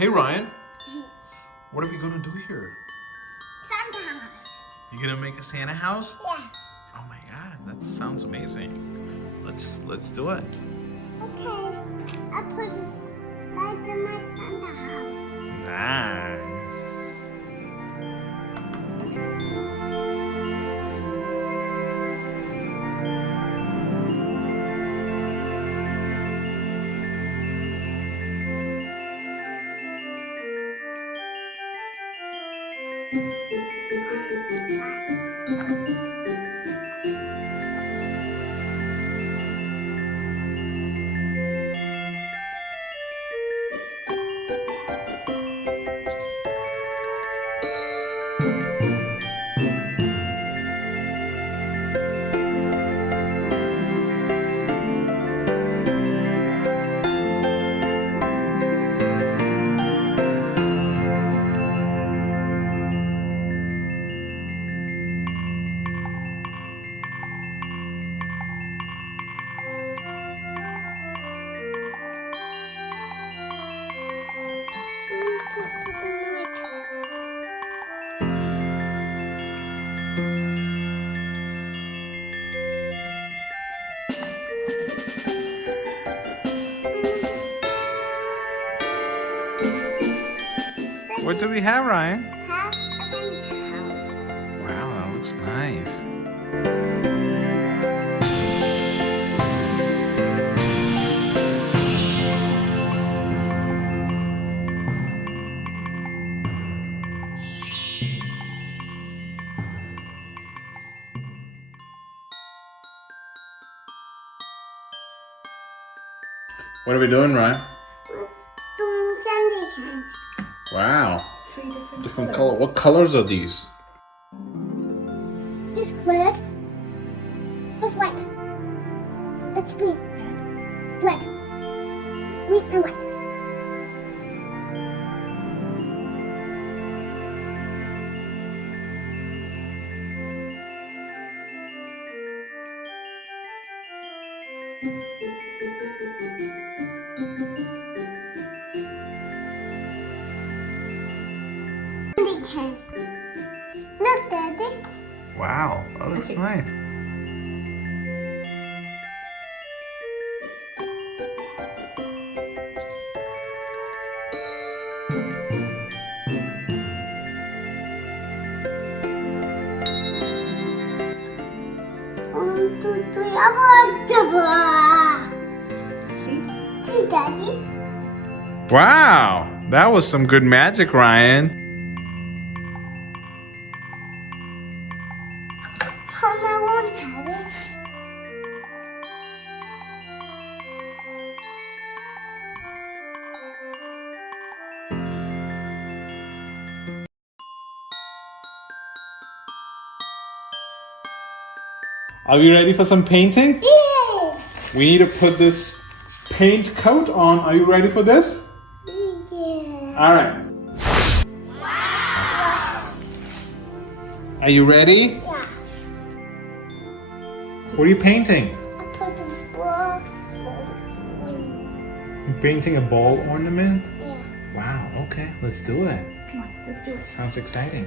Hey Ryan, what are we gonna do here? Santa house. You gonna make a Santa house? Yeah. Oh my God, that sounds amazing. Let's do it. Okay. I put light in my Santa house. Nice. What do we have, Ryan? Have a Santa house. Wow, that looks nice. What are we doing, Ryan? Doing candy canes. Wow. 3 Different color. What colors are these? This red. This white. That's green. Red. Green and white. Candy cane. Look, Daddy. Wow, that looks Okay. nice. One, two, three, abba. See, Daddy. Wow, that was some good magic, Ryan. Hold my one, Daddy. Are we ready for some painting? Yeah. We need to put this paint coat on. Are you ready for this? Yeah. All right. Are you ready? Yeah. What are you painting? I put the ball on wing. You're painting a ball ornament? Yeah. Wow, okay, let's do it. Come on, let's do it. Sounds exciting.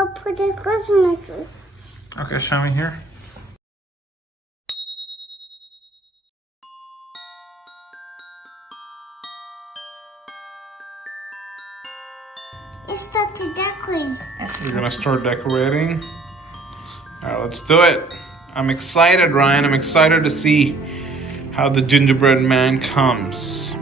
I'll put a Christmas tree. Okay, show me here. It's start to decorate. You're gonna start decorating? Alright, let's do it. I'm excited, Ryan. I'm excited to see how the gingerbread man comes.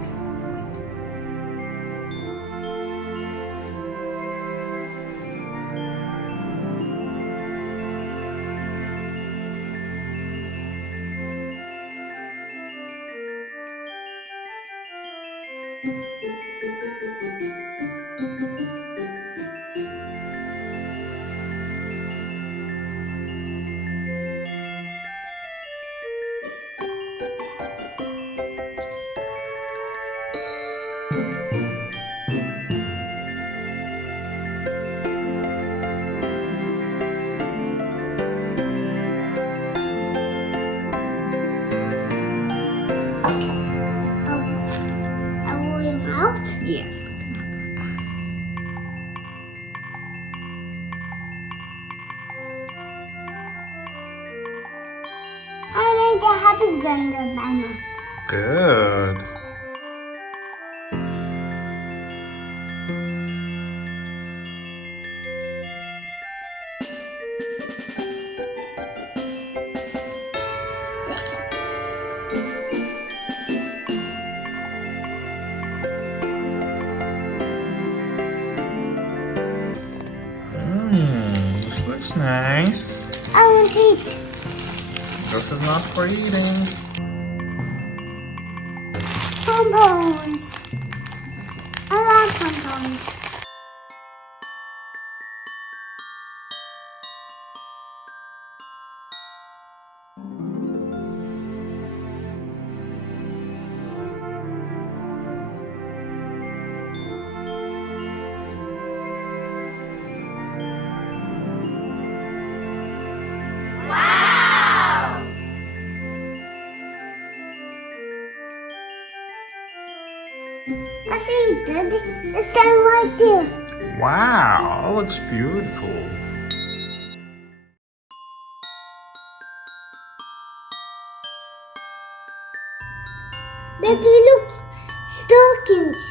Yes. I made a happy gingerbread. Good. This looks nice. I want to eat. This is not for eating. Bonbons. I love bonbons. I see you did. It's down right there. Wow, that looks beautiful. Baby, look. Stockings.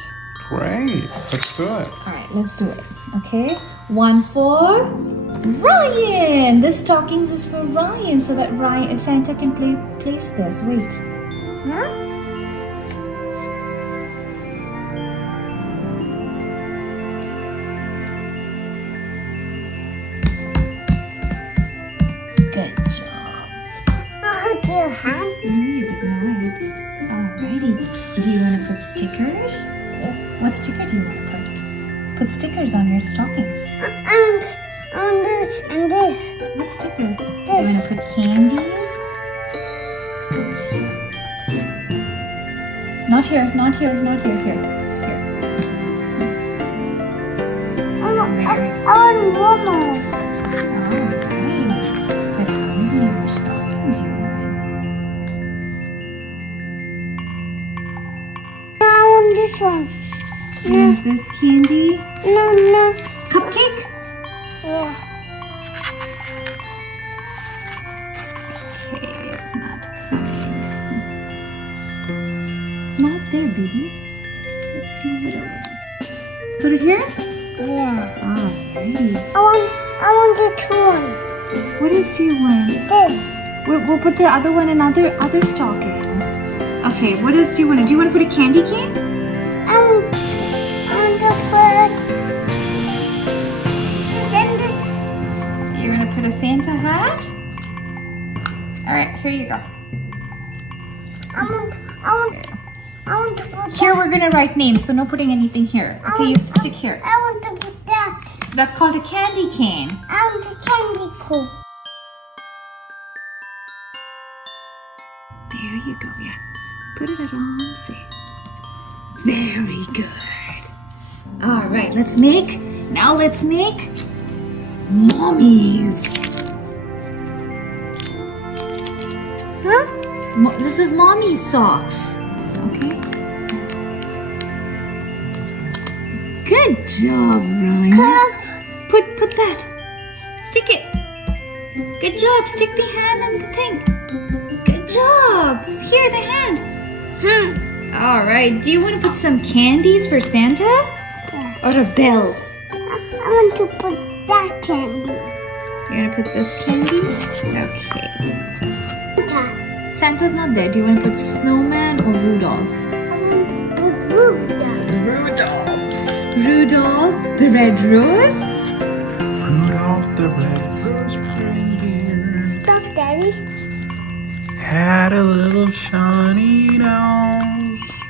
Great, let's do it. All right, let's do it. Okay, one for Ryan. This stockings is for Ryan, so that Santa can place this. Wait, huh? Good job. I'll hold your hand. No, you did not. Alrighty. Do you want to put stickers? What sticker do you want to put? Put stickers on your stockings. And on this and this. What sticker? Do you This. want to put candies? Not here, not here, not here, here. Here. I want one more. Alright. Put how many of your stockings you want? I want this one. You want this candy? No. Cupcake? Yeah. Okay, it's not. Not there, baby. Let's move it over. Put it here? Yeah. Alrighty. I want the two one. What else do you want? This. We'll put the other one in other stockings. Okay, what else do you want? Do you want to put a candy cane? I want to put. Then this. You're gonna put a Santa hat? Alright, here you go. I want to put. Here we're gonna write names, so no putting anything here. Okay, you stick here. I want to put that. That's called a candy cane. I want the candy cool. There you go, yeah. Put it at arm's length. Very good. Alright, let's make mommies. Huh? This is mommy's socks. Okay. Good job, Ryan. Put that. Good job. Stick the hand in the thing. Good job. Here, the hand. All right. Do you want to put some candies for Santa? Yeah. Or a bell? I want to put that candy. You're going to put this candy? Okay. Okay. Santa's not there. Do you want to put snowman or Rudolph? I want to put Rudolph. Rudolph the red rose? Rudolph the red-nosed reindeer Stop, Daddy. had a little shiny nose.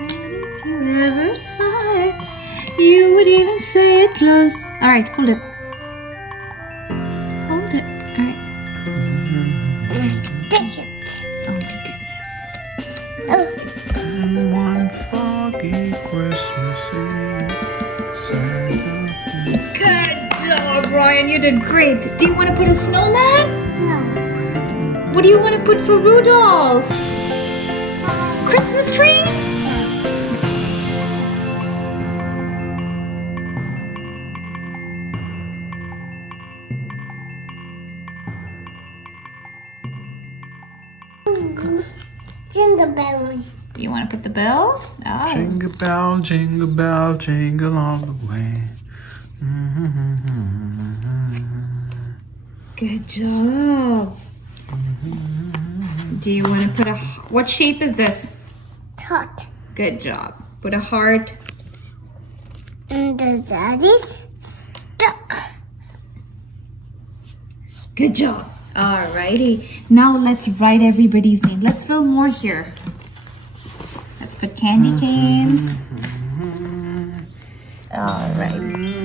And if you ever saw it, you would even say it close. All right, hold it. Hold it. All right. Stick it. Oh my goodness. And one foggy Christmas Eve, Santa. Good job, Ryan. You did great. Do you want to put a snowman? No. What do you want to put for Rudolph? Christmas tree? Jingle bell. Do you want to put the bell? Oh. Jingle bell, jingle all the way. Good job. Do you want to put a... What shape is this? Tot. Good job. Put a heart. And the daddy's duck. Good job. Alrighty. Now let's write everybody's name. Let's fill more here. Let's put candy canes. Alright.